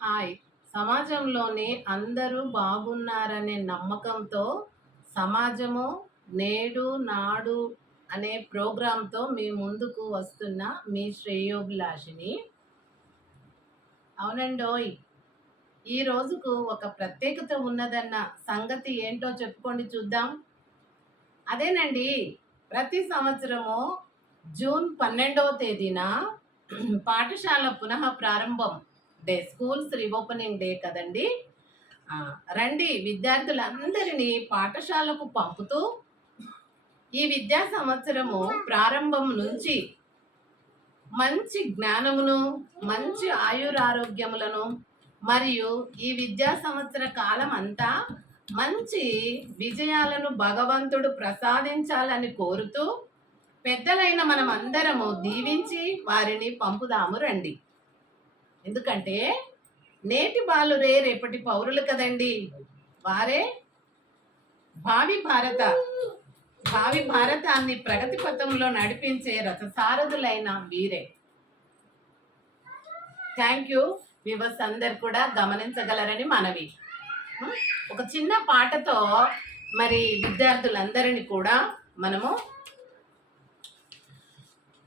Hi. సమాజంలోని అందరూ బాగున్నారనే నమ్మకంతో సమాజము నేడు నాడు అనే ప్రోగ్రాంతో మీ ముందుకు వస్తున్న మీ శ్రేయోభిలాషిని. అవునండోయ్, ఈ రోజుకు ఒక ప్రత్యేకత ఉన్నదన్న సంగతి ఏంటో చెప్పుకోండి చూద్దాం. అదేనండి, ప్రతి సంవత్సరము జూన్ 12వ తేదీన పాఠశాల పునః ప్రారంభం డే, స్కూల్స్ రీఓపెనింగ్ డే కదండి. రండి, విద్యార్థులందరినీ పాఠశాలకు పంపుతూ ఈ విద్యా సంవత్సరము ప్రారంభం నుంచి మంచి జ్ఞానమును, మంచి ఆయురారోగ్యములను మరియు ఈ విద్యా సంవత్సర కాలం అంతా మంచి విజయాలను భగవంతుడు ప్రసాదించాలని కోరుతూ పెద్దలైన మనం అందరము దీవించి వారిని పంపుదాము రండి. ఎందుకంటే నేటి బాలురే రేపటి పౌరులు కదండి. వారే భావి భారతాన్ని ప్రగతి పథంలో నడిపించే రథసారథులైన వీరే. Thank you. వ్యూవర్స్ అందరు కూడా గమనించగలరని మనవి. ఒక చిన్న పాటతో మరి విద్యార్థులందరినీ కూడా మనము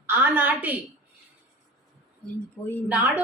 ఆనాటి నాడు